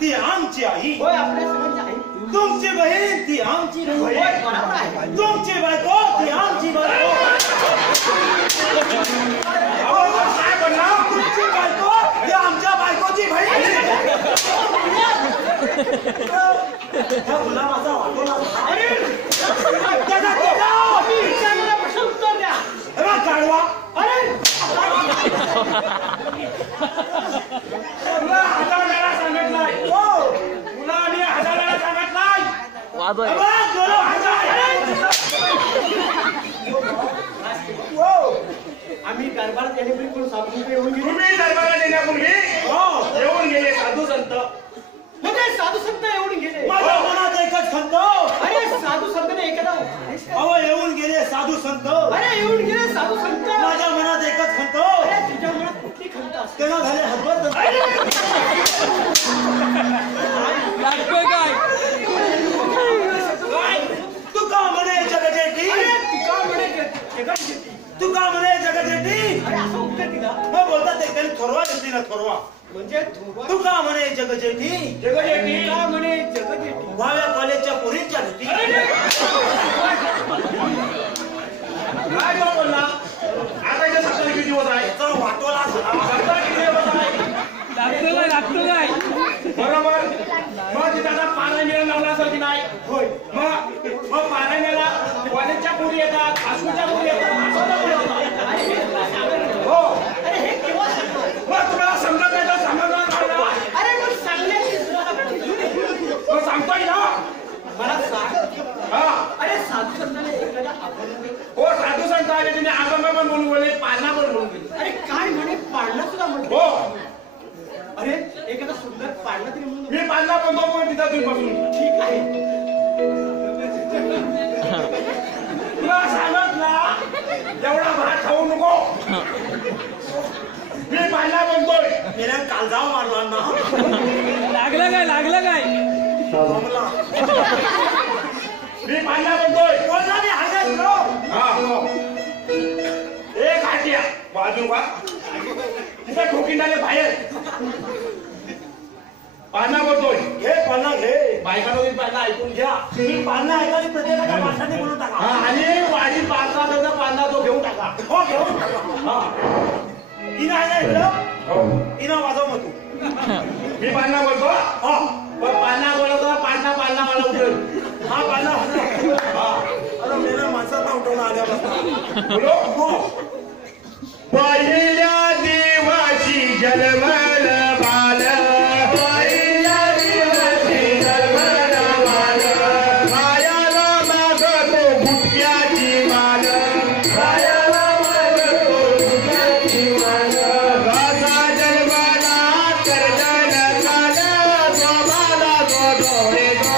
ती आमची आई. होय आपल्या सर्वांची आई. तुमची बहीण ती आमची बहीण. तुमची बायको ती आमची बायको. काय बनला? तुमची बायको ती आमच्या बायकोची बहीण. हा गुलाबाचा वाटोला. प्रश्न उत्तर द्या. काढवा. अरे तुला 1000 वेळा सांगितलाय. हो तुला मी 1000 वेळा सांगितलाय. आम्ही दरबारात येण्यापूर्वी कोण साधू येऊन गेले. तुम्ही दरबारात येण्यापूर्वी येऊन गेले साधू संत. म्हणजे साधू संत येऊन गेले. माझ्या मनात एकच खंत. अरे साधू संत एखादा अहो येऊन गेले साधू संत. अरे येऊन गेले साधू संत. माझ्या मनात एकच खंत. अरे तुझ्या मनात कुठली खंत असते. तेव्हा झाले हसबत तुका म्हणे जगजेटी. तुका म्हणे जगजेटी. अरे असं उत्तर दिला. मग बोलतात ते काही थोरवा घेतली ना थोरवा. म्हणजे तुका म्हणे जगजेटी. जगजेटी का म्हणे जगजेटी. भाव्या कॉलेजच्या पोरींच्या भेटी. काय बोलला आता इथे 70 किती दिवस आहे. वाटोला झाला. किती दिवस आहे. लागतो काय बरोबर. मग तिथं आता पारायण लावला असेल की नाही. होय. मग पारायणाला कॉलेजच्या पोरी येतात, हायस्कूलच्या पोरी येतात, हो. अरे हे केव्हा सांगतो. मग तुम्हाला समजत नाही तर समजणार. अरे मग सांगण्याची मग सांगतोय ना मला सांग. हा. अरे साधू संतांनी एखादा अभंग. हो साधू संत आले तिने अभंग पण म्हणून बोलले, पालना पण म्हणून गेले. अरे काय म्हणे पाळणा सुद्धा म्हणतो. हो. अरे एखादा सुंदर पाळणा तरी म्हणून. मी पालना पण पण तिथं तुम्ही बसून. ठीक आहे. तुला सांगितला एवढा भात खाऊ नको. मी पालना बनतोय. मेल्या कालजाव मारला ना. लागलं काय मी पालना बनतोय. बोलला मी हसत नो. हा एक हाटिया बाजू का तिथे ठोकिंडाले बाहेर पालना बोलतोय. घे पालना घे. बायकांनी पालना ऐकून घ्या. तुम्ही पालना ऐकायला प्रत्येकाच्या भाषाने बोलून टाका. आणि वाडी पालना पालना तो घेऊन टाका. हो घेऊन टाका. हा तिनं ऐकलं. तिनं वाजव मग तू. मी पालना बोलतो. हो पण पालना बोलवतो. पालना मला उठेल. हा पालना हा. अरे मेरा माणसाचा उठवणं आल्यापासून बोलो. हो पहिल्या देवाची जन्मल बाल. पहिल्या देवाची जन्मल बाल. मायाला मागतो गुटक्याची माल. मायाला मागतो गुटक्याची माल. कसा जन्मला कर्जन काल. गोमाला गोडोळे गो.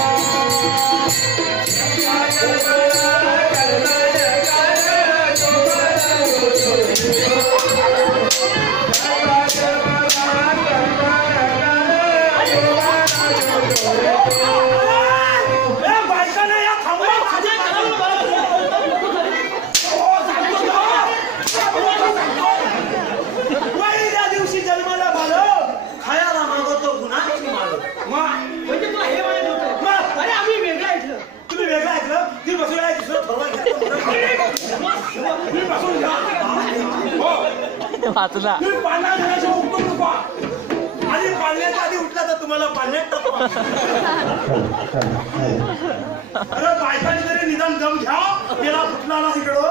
वाचला. आणि पाळण्याच्या आधी उठला तर तुम्हाला पाळण्यात टाकवा. अरे बायकांनी तरी निदान दम घ्या. गेला फुटला ना तिकडं.